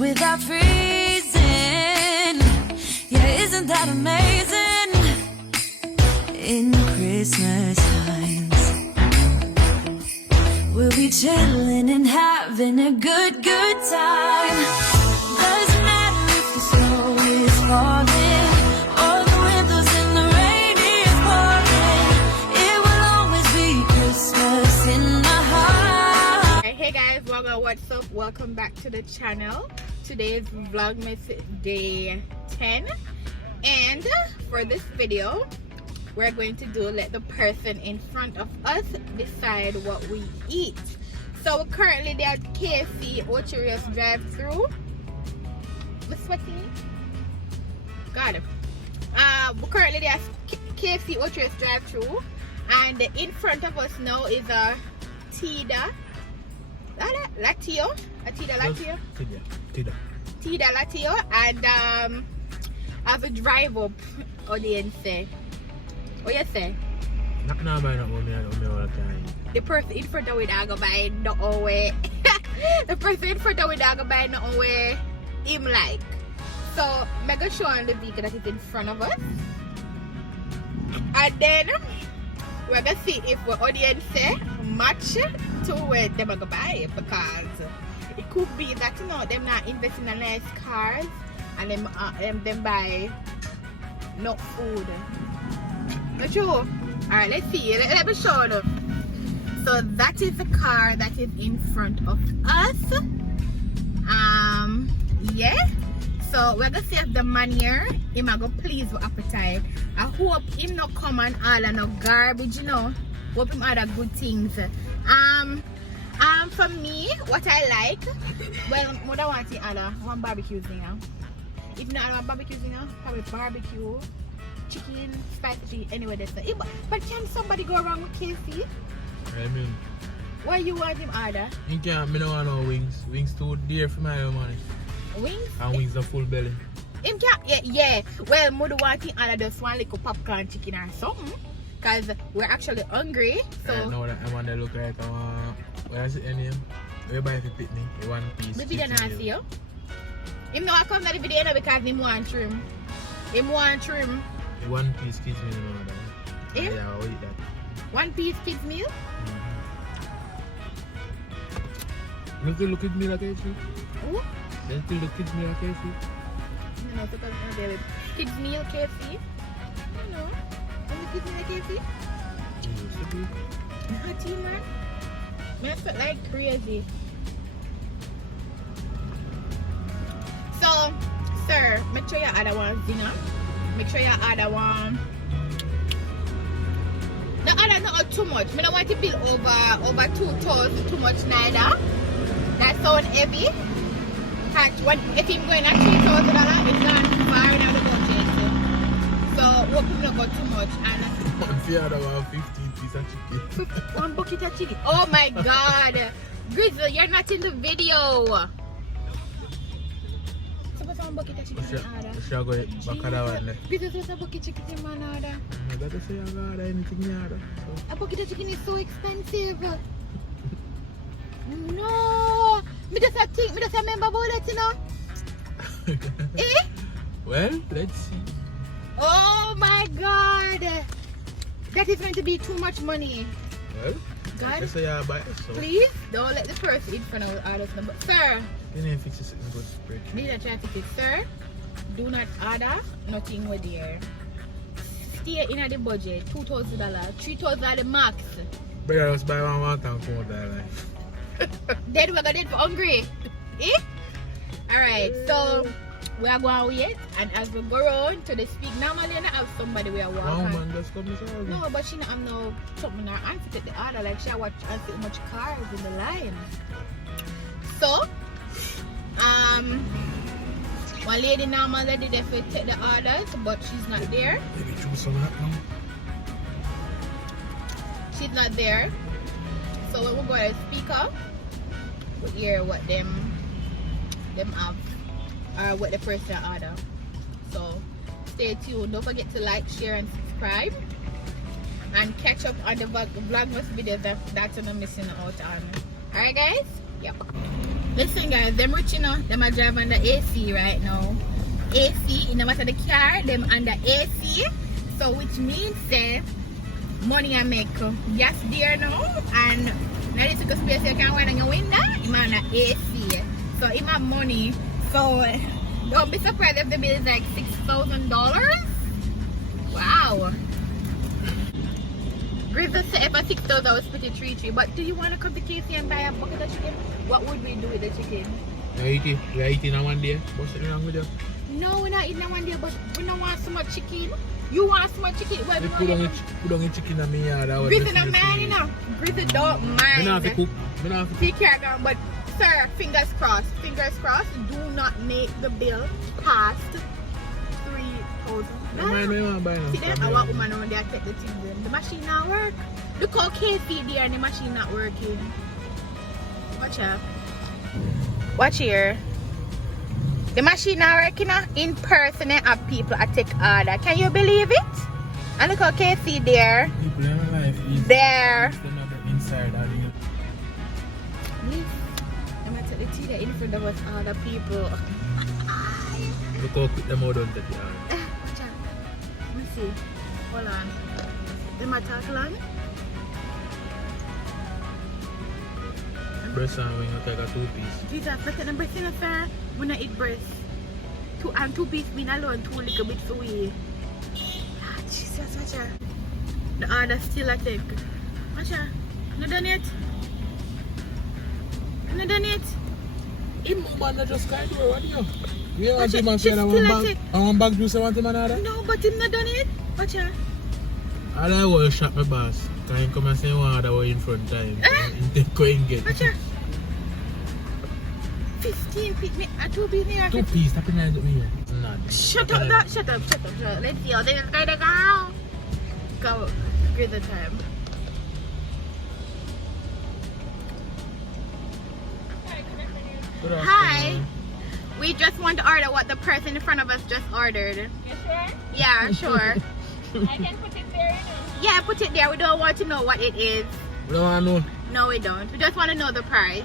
without freezing. Yeah, isn't that amazing? In Christmas times, we'll be chilling and having a good time. Doesn't matter if the snow is falling or the windows and the rain is pouring. It will always be Christmas in my heart. Hey guys, what's up? Welcome back to the channel. Today is Vlogmas day 10, and for this video we're going to let the person in front of us decide what we eat. So we're currently there at KFC Ocho Ríos drive-through. I'm sweating. God. We're currently there at KFC Ocho Ríos drive-through, and in front of us now is a Tida Latio, and have a drive up audience. What you say? The person in front of we don't go buy nothing way. The person in front of we don't go buy nothing way him like. So I'm gonna show on the vehicle that is in front of us, and then we're gonna see if our audience match to where they're gonna buy, because it could be that, you know, them not investing in nice cars and them buy no food. Not sure. Alright, let's see. Let me show you. So that is the car that is in front of us. Yeah. So we're gonna see if the man here him a go please with appetite. I hope him not come and order no garbage, you know. Hope him order good things. For me, what I like, well, what I want to order one barbecue thing now. If not one barbecue thing now, probably barbecue, chicken, spicy, anyway that's it. But can somebody go wrong with KFC? I mean, why you want him order? you can't, I don't want no wings. Wings too dear for my money. Wings? And wings are full belly. Him can't, yeah. Well, I want him order just one little popcorn chicken or something, because we're actually hungry. So I know that I want to look like where is it in here? Everybody for picnic, one piece. The video not see you. Him not come to the video because him want trim. Him want trim. One piece kids meal, you know that. Yeah? Yeah, I'll eat that. One piece kids meal? Look at me like KFC. Who? Look at me like KFC. No, because no, kids meal KFC. No. Only kids meal KFC? Not you, man. Man, felt like crazy. So, sir, make sure you order one dinner. Make sure you order one. No order not too much. I don't want to bill over 2,000 too much neither. That sound heavy. If I'm going at $3,000, it's not far in the budget. So hope you don't go too much. And If you had about 15 pieces of chicken. one bucket of chicken. Oh my god. Grizzle, you're not in the video. So what's one bucket of chicken in order? Shall go back at that one. Grizzle, what's a bucket of chicken in order? I gotta say I got anything in order. A bucket of chicken is so expensive. No. Me just remember about that, you know. Eh? Well, let's see. Oh my god. That is going to be too much money. Well, God, let's say I buy it. So. please don't let the person in front of us order. Sir, You need to fix this in good break. need a try to fix. Sir, do not order nothing with there. Stay in the budget. $2,000, $3,000 the max. Better just buy one time for that life. Then we're gonna for hungry. Eh? Alright, so we are going to wait, and as we go around to the speak, normally I have somebody we are walking. Oh man, just come to No, but she not have no something in her hand to take the order, like she watch and see how much cars in the line. So one lady normally did if we take the orders, but she's not there. Maybe choose some of that now. She's not there. So when we go to speaker, we hear what them have or what the person order. So stay tuned. Don't forget to like, share and subscribe, and catch up on the Vlogmas videos that's not missing out on. Alright guys? Yep. Listen guys, them rich you know, them are drive under AC right now. AC, no matter the car, them under AC. So which means money I make gas there now and now this is space you can wine on your window, I'm under AC. So in my money. So don't be surprised if the bill is like $6,000. Wow. Grizzle said for 6,000 I was pretty treaty. But do you want to come to KFC and buy a bucket of chicken? What would we do with the chicken? We are eating in one day. What's wrong with you? No, we're not eating in one day, but we don't want so much chicken. You want so much chicken? Well, we put on the chicken in my yard. Grizzle don't mind, you know. Grizzle don't mind. We don't have to cook. Take care, girl. But sir, fingers crossed. Fingers crossed. Do not make the bill past 3,000. See them? I want woman on there take the thing then. The machine not work. Look how KFC there and the machine not working. Watch out. Watch here. The machine not working now. In person and have people I take order. Can you believe it? And look how KFC there. People in life is there. Inside out here. I'm gonna take the tea there in front of us other people. Look how quick them out on the yard. Watch out. Let me see. Hold on. Them a talk long? Breast and wing, you take a 2-piece. Jesus, look at them breast in the fair. We not eat breast. 2-piece mean alone, 2 little bit for we. Ah, Jesus, watch out. The order still I take. Watch out. Not done yet. Not done yet. Him man just can't do it, what do you? You want him and She's say I want bag juice, I want him and order? No, but him not done it. Watch out. All I want to shop my boss. Can you come and say one order way in front time? They go and get. Watch out. 15 piece, 2-piece here. 2-piece, that can with me here. Nah. Shut up. Let's see how this is going to go. Go, good the time. Hi. We just want to order what the person in front of us just ordered. You sure? Yeah, sure. I can put it there, you know. Yeah, put it there. We don't want to know what it is. We don't want to know. No, we don't. We just want to know the price.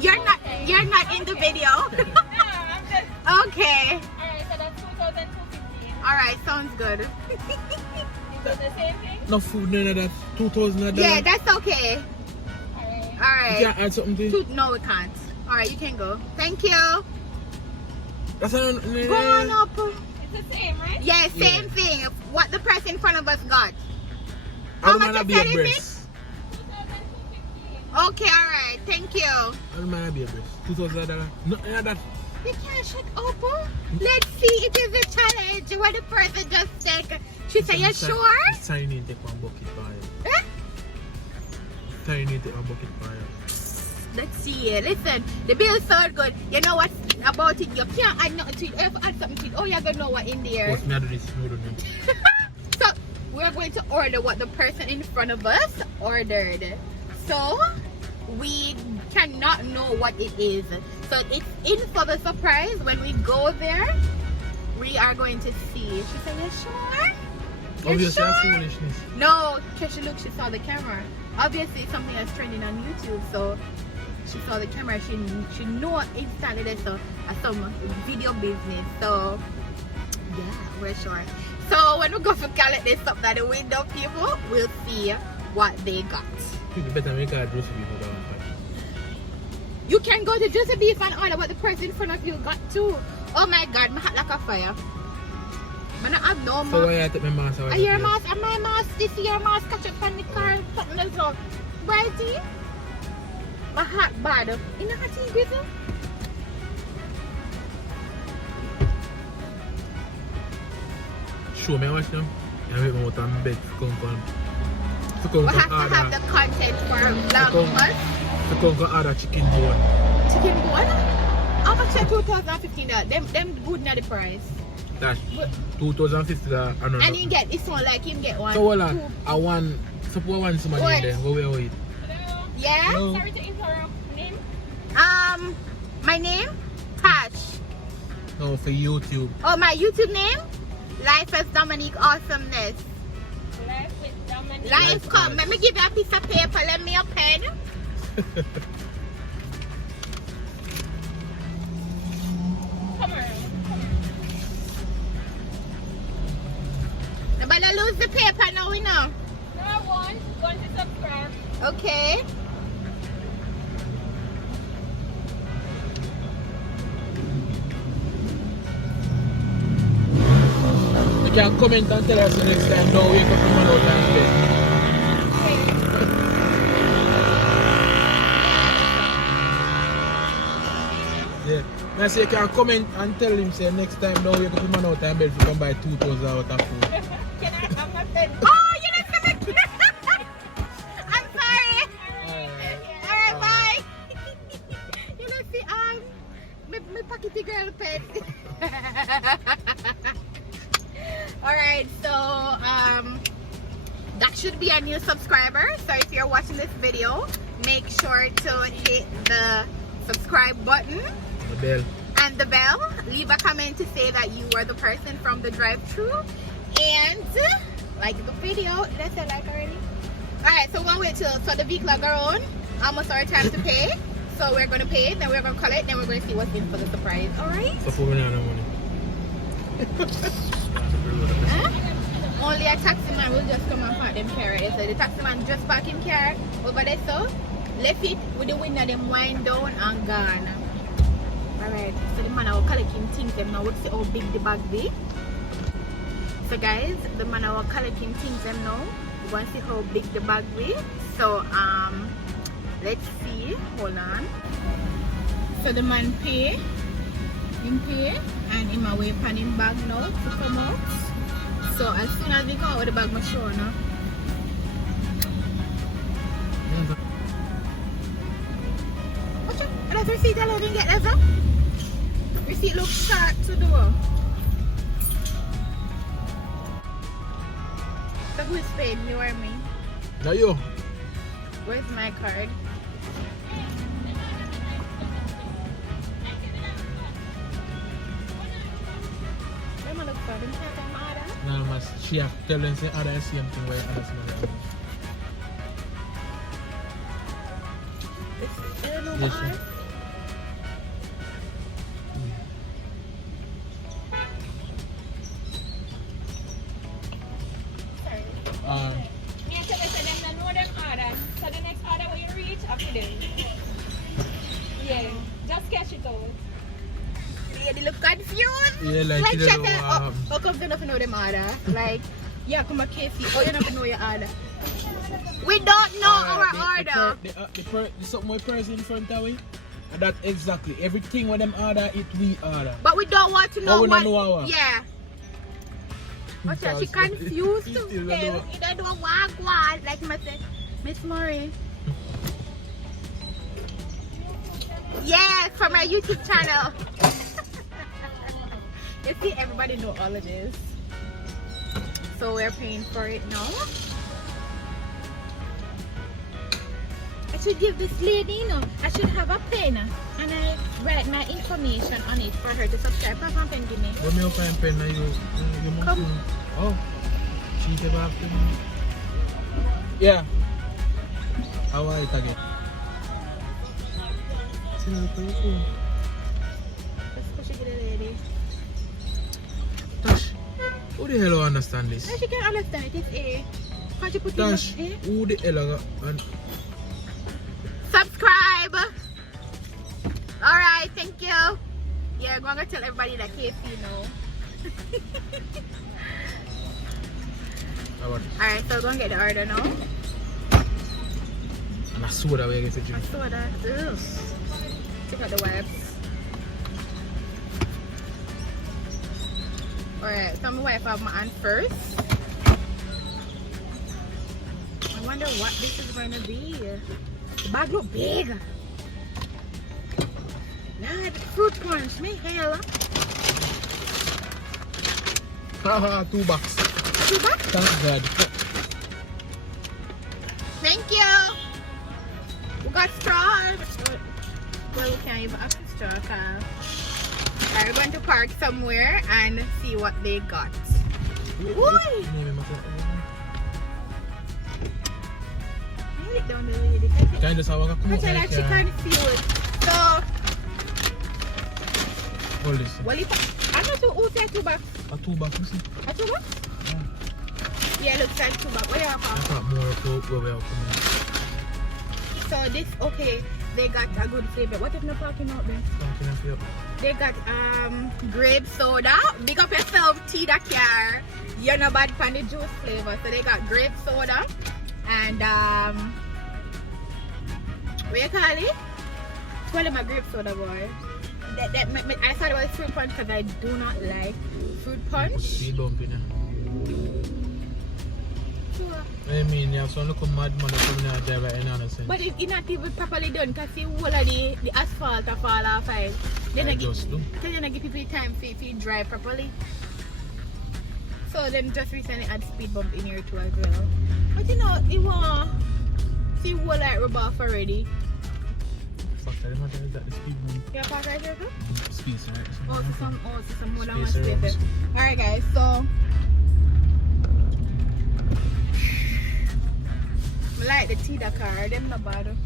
You're not in the video. No, I'm just... Okay. Alright, so that's 2,250. Alright, sounds good. Is it the same thing? No food, none of that. 2,000 Yeah, that's okay. Alright. Alright. You can't add something to it? No, we can't. Alright, you can go. Thank you. That's a... Go on up. It's the same, right? Yeah, same thing. What the person in front of us got. How How much much be is a it? breast? 2,250. Okay, alright. Thank you. How much be a breast? $2,000? No, that. You can't shut up. Let's see. It is a challenge. What the person just said. She said, you sure? Sign in, take one bucket for you. Eh? Sign in, take one bucket for you. Let's see. Listen, the bill is so good. You know what about it? You can't add nothing to it. If you add something to it, oh, you're going to know what in there. What's me do this? No, don't know. So, we're going to order what the person in front of us ordered. So, we cannot know what it is. So, it's in for the surprise. When we go there, we are going to see. She said, you sure? You Obviously, that's sure? foolishness. No, because she saw the camera. Obviously, it's something that's trending on YouTube. So, she saw the camera. She knew instantly there's some video business. So, yeah, we're sure. So, when we go for collect this up at the window, people, we'll see what they got. You better make a juicy beef for that one. You can go to Juicy Beef and order what the person in front of you got too. Oh my God, my hat like a fire. I don't have no mask. So why I take my mask? Are your mask? And my mask? This is your mask? Catch up on the car. Something else wrong. Brighty? My hat bad. You know what you Grizzle? Show me how much now. I wait my out on bed to come. We have to have the content for Vlogmas. To come order chicken bone. Chicken bone? How much is $2,015? Them good na the price. That's $2,050 And you get this one like him get one. So hold on. I want suppose I want somebody What? in there. Go where we Hello? Yeah? Hello? Sorry to interrupt. Name? My name? Tash. No, for YouTube. Oh, my YouTube name? Life as Dominique Awesomeness. Life with come and Life come. Let me give you a piece of paper. Let me a pen. come around. Nobody lose the paper now, we know. Number one, going to subscribe. Okay. You can comment and tell us the next time. No, wake up from an old time bed. Yeah. I say you can comment and tell him say next time no wake up from an old time bed if you come buy 2,000 out of food. Can I have my pen? Oh, you didn't come back. I'm sorry. Alright, bye. You know, see, my pockety girl pen. Alright, so that should be a new subscriber. So if you're watching this video, make sure to hit the subscribe button The bell. and the bell. Leave a comment to say that you were the person from the drive-thru and like the video. Did I say like already? Alright, so one way till so the vehicle are on. Almost our time to pay. So we're gonna pay it, then we're gonna call it, then we're gonna see what's in for the surprise. Alright? So for me, no money. Huh? Only a taxi man will just come and park them car right there. So the taxi man just park him car over there, so left it with the window them wind down and gone. Alright, so the man will collect him things them now. We'll see how big the bag be. So guys, the man will collect him things them now. We want to see how big the bag be. So let's see. Hold on. So the man pay. Him pay and him away pan him bag now to come out. So as soon as we come out with the bag, I'm sure now. Watch out, that receipt I didn't get that. Receipt looks short to do. So who's paid, you or me? No, you. Where's my card? I'm gonna look for them. Can't take my order. No, she have to tell them say other the same thing where other somebody else. It's no Yes, more. Sorry. Me and Tele said them don't know them order. So the next order when you reach, after them. Yeah, just catch it out. They look confused. Yeah, like Like she she don't said, know what oh, happened. how come they don't know them order? Like, yeah, come on, Casey. Oh, you don't know your order. We don't know our order. The something my person in front of we. And that exactly. Everything when them order, it we order. But we don't want to know Oh, we what. don't know our. Yeah. What's that? She confused He to still don't hell. know. He don't know what. Like I said, Miss Murray. Yes, from our YouTube channel. You see, everybody know all of this. So we're paying for it now. I should give this lady, you know, I should have a pen and I write my information on it for her to subscribe. Have a pen, give me. But me up and pen now you must Come. do. Oh. She ever after me. Yeah. How are it again? See how it is. Let's push it to the lady. Tash, who the hell will understand this? No, she can understand it. It's A. Can't you put Tash, it in A? who the hell and Subscribe. Alright, thank you. Yeah, I'm gonna tell everybody that KFC know. Alright, so we're gonna get the order now. and a soda where you get to I drink. saw that. Ugh. Check out the wipes. Alright, so I'm gonna wipe off my hand first. I wonder what this is gonna be. The bag look big. Lord, fruit punch, me hell. Haha, $2. See that? Thank God. Thank you. We got straws. Well, we can't even have straw. Alright, we're going to park somewhere and see what they got. Woo! down the lady. Can I just have a come Catch out that she confused. So, Hold this. well, if I know to who say 2 bucks. A 2 bucks, you see? A 2 bucks? Yeah, looks like 2 bucks. What you have? I got more for where we are coming. So this, okay, they got a good flavor. What if no parking out there? Talking of you. They got grape soda. Big up yourself, tea that car. You're not bad for the juice flavor. So they got grape soda and what you call it? Call them a grape soda, boy. I thought it was fruit punch because I do not like fruit punch. Speed bump in I mean, you have some look mad man coming out there right now. But it's not even properly done because the whole of the asphalt are fall off. Then I give people time to dry properly. So then just recently add speed bump in here too as well. But you know, you want see whole like rub off already. Fuck, I don't know that the speed bump. Yeah, pass right here too? Space, right? Oh, so some more than one Spacer space. rooms. Alright guys, so I like the tea Dakar, them not bad at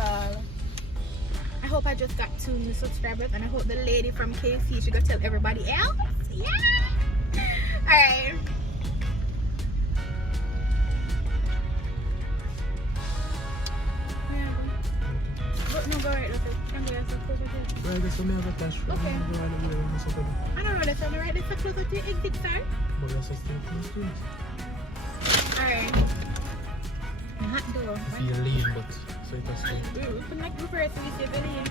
all. I hope I just got 2 new subscribers and I hope the lady from KC should go tell everybody else. Yeah! Alright. No, go right, look. I'm going to closer to it. Well, I guess we have a touch. Okay. I don't know this one, right? This is closer to your exit, sir. But that's a step from the street. Alright. Hot door. Feel lean, but so it has to. We can make the first we say the lane.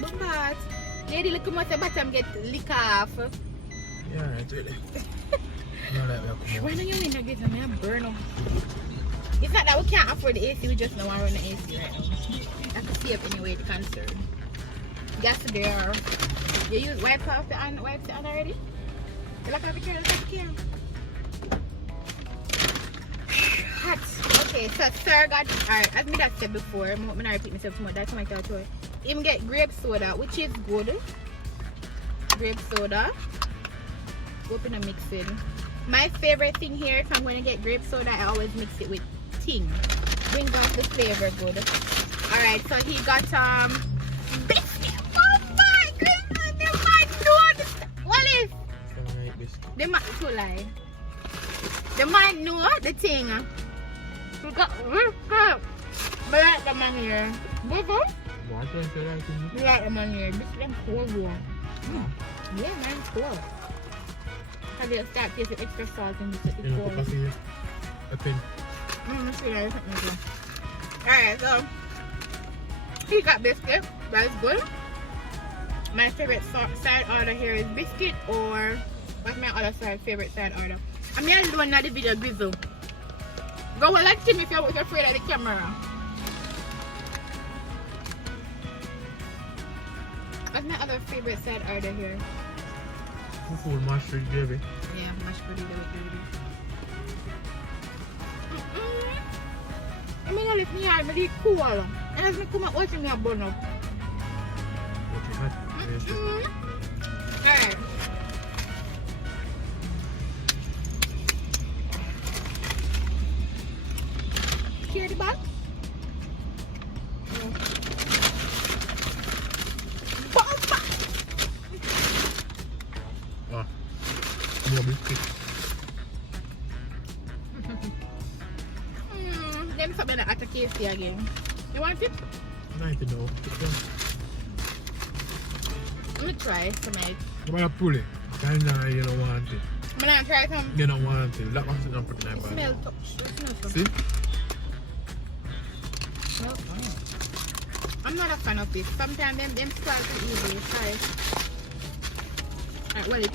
But lady, look how much the bottom get lick off. Yeah, right, really. No, that will come Why out. don't you mean I get me a burn up? It's not that we can't afford the AC, we just don't want to run the AC right now. I can see up anyway, the concern. Gas there. You use wipe off the on, wipe the on already? You look at the camera, look at the camera. Hot. Okay, so sir got, alright, as me that said before, I'm not repeat myself too much, that's my territory. Him get grape soda, which is good. Grape soda. Open and mix it. My favorite thing here, if I'm going to get grape soda, I always mix it with ting. Brings out the flavor good. Alright, so he got biscuit. Oh my goodness, they might know. What is? Alright, biscuit. They might too lie. They might know the thing. We got biscuit. But I like the man here. Boo-boo? What do I feel like? We like the man here. This is them cool one. Yeah, man, cool. I did start tasting extra salt in this. You know, coffee here. A pen. Let's see that. Alright, so he got biscuit. That's good. My favorite side order here is biscuit, or what's my other favorite side order? I'm going to do another video grizzle. Go and like him if you're afraid of the camera. What's my other favorite side order here? Full mashed gravy. Yeah, mashed potato with gravy. I mean, I live near me, cool. And as I come out, watching me a bun up. What you had? Alright. Hear the bag? Bomba! Ah. More biscuit. Let me something at the KFC again. You want it? Nice to know. Let me try tonight. Come on, pull it. Kinda, you don't want it. I'm gonna try some. You don't want it. That one's not pretty nice. Smell touch. See? I'm not a fan of this. Sometimes them spoil too easily. Try. Alright, well it.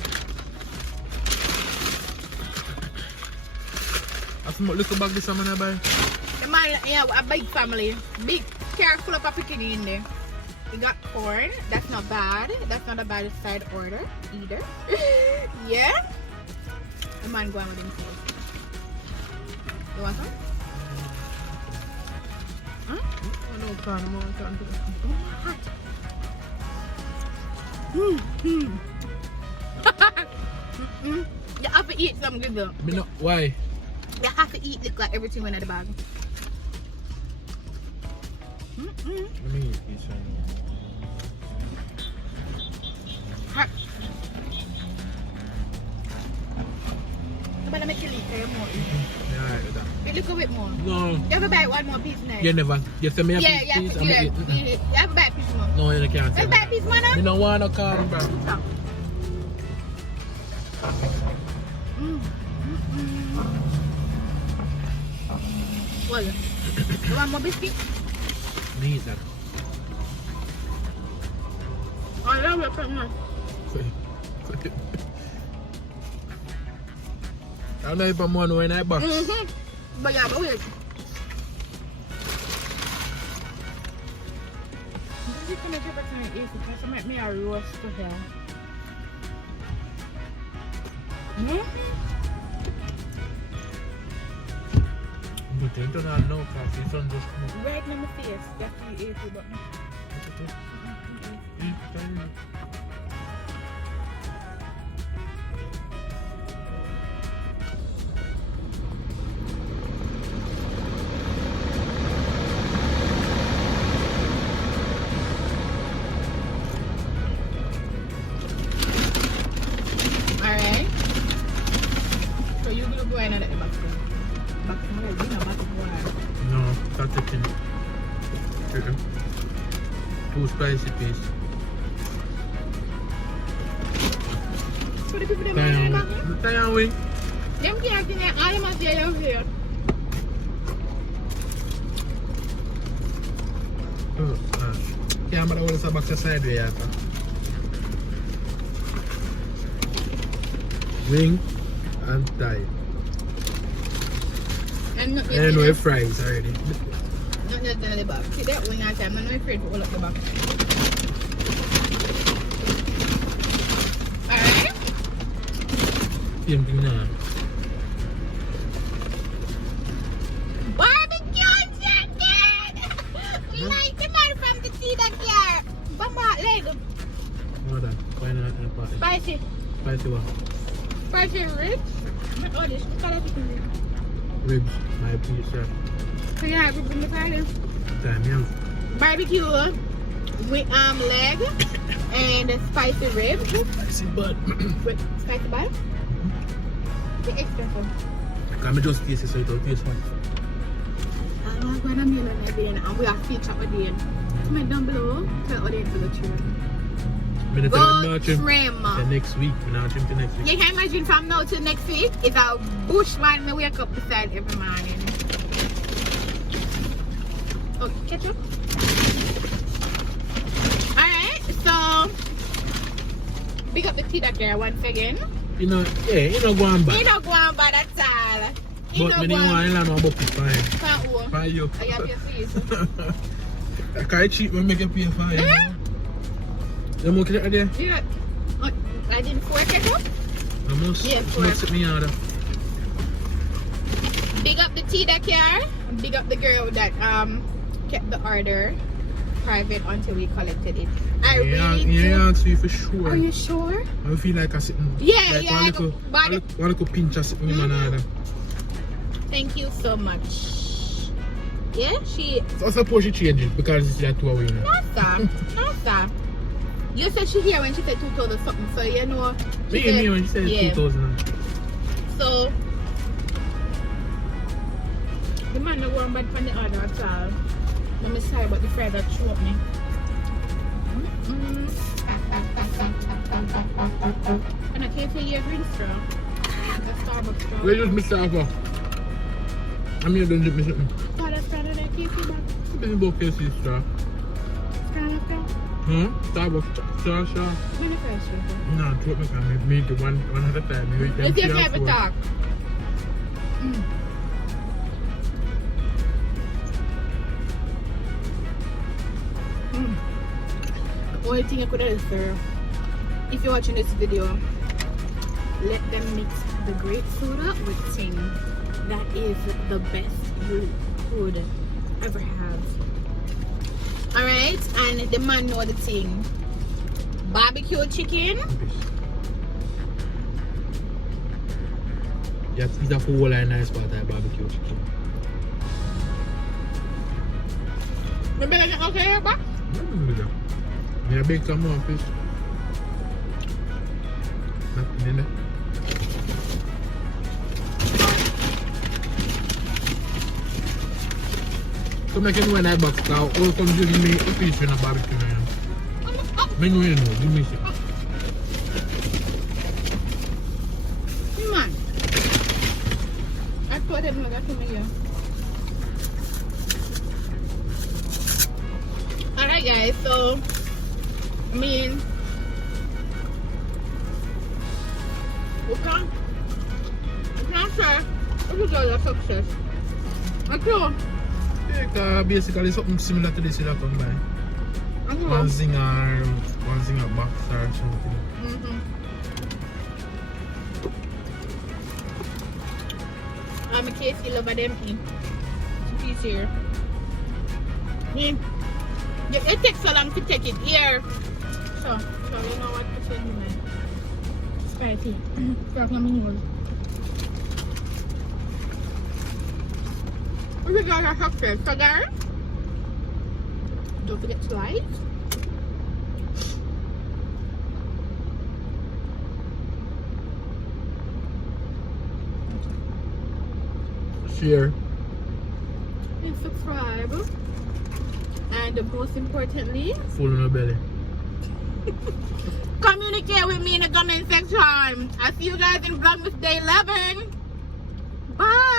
I smell little bag this one I buy. The man, yeah, a big family. Big car full of picking in there. We got corn. That's not bad. That's not a bad side order either. Yeah. The man going with himself. You want some? Huh? Oh, no, can't. You have to eat some good though. Me no, why? You have to eat look like everything went in the bag. Let me eat this one. Hot. But let me kill it more. Yeah, alright with that. A little bit more. No. You have to bite one more piece now. You never. You say me have Yeah, to yeah, eat, yeah. I'm gonna eat. You have to bite a piece more. No, you can't You say have to bite a that. piece more now? You don't want to call, bro. Well, you want more biscuit? Me eat that. I love it so much. I don't know if I'm one when I box. But yeah, but wait. This is gonna take a time to eat because I make me a roast to here. But you don't have no coffee, it's just come up. Right in my face, that's the easy button. Alright. So you're gonna go in at the back. No, that's chicken. Chicken. 2 spicy piece. So the people that want to back The Thailand wing. them can't see that all of us here out here. Yeah, but I want to box aside way after. Wing and Thai. And not I know it fries already. not just in the back. See that wing at time, I'm not afraid to hold up the back. Alright? Same thing now. Barbecue chicken! Like the man from the tea that car. Bamba leg. What that? Why not in a pot? Spicy. Spicy what? Spicy ribs. Oh, this is kind of chicken. Ribs. My piece, sir. So you have ribs in the side. Time, yeah. Barbecue with leg and spicy ribs. Spicy butt. With spicy butter. The extra one. Can I just taste it so it don't taste one? I'm going to meal on that day and we are featured with the comment down below. Tell audience to go trim. Go trim. The next week. We're not trim the next week. You can imagine from now to next week, it's a bush one me wake up beside every morning. Oh, ketchup. Alright, so big up the tea that there once again. You know, yeah, you know go on You back. don't go on bad at all. But me don't want to know about it fine. Can't own. Fine you. I have your fees. I can't cheat when make a pay for you. Yeah. You want to there? Yeah. Oh, I didn't pour ketchup. I must. Yeah, It's for not it. sit me out. Big up the tea that here. Big up the girl that kept the order private until we collected it. I really do. Yeah, ask you for sure. Are you sure? I feel like I sitting. Yeah, like yeah, One little pinch of sitting in my hand. Thank you so much. Yeah, she. So I suppose she changed it because it's like 2 hours now. No, sir. No, sir. You said she here when she said 2,000 something, so you know. Me when she said yeah. 2,000. So, the man no one bad from the order at all. I'm sorry about the fries that choked me. And I can't tell you a green straw. A Starbucks straw. Where just Mr. Alpha? I'm here don't drink me something. Oh, that's better than KC bag. This is about KC straw. Starbucks straw. When the first one. No, throw me can make it one at a time. Let's see if you have a talk. The only thing I could have said, if you're watching this video, let them mix the grape soda with ting. That is the best you could ever have. Alright, and the man know the thing. Barbecue chicken. Yes, it's a whole nice part of barbecue chicken. You better get okay here, ba? Yeah, big some more fish. So make it when I box cow, all come give me a fish in a barbecue. Make me know, give me shit. Man. I put him like to me here. Alright guys, so I mean we can't say this is all a success. Okay. Yeah, basically something similar to this that come by. One zinger box or something. I'm a KC lover them piece here. It takes so long to take it here. So you know what to say to me. Spicy. Start on me. We got our success. So guys, don't forget to like. Share. And subscribe. And most importantly, Full in the belly. communicate with me in the comment section. I'll see you guys in Vlogmas Day 11. Bye.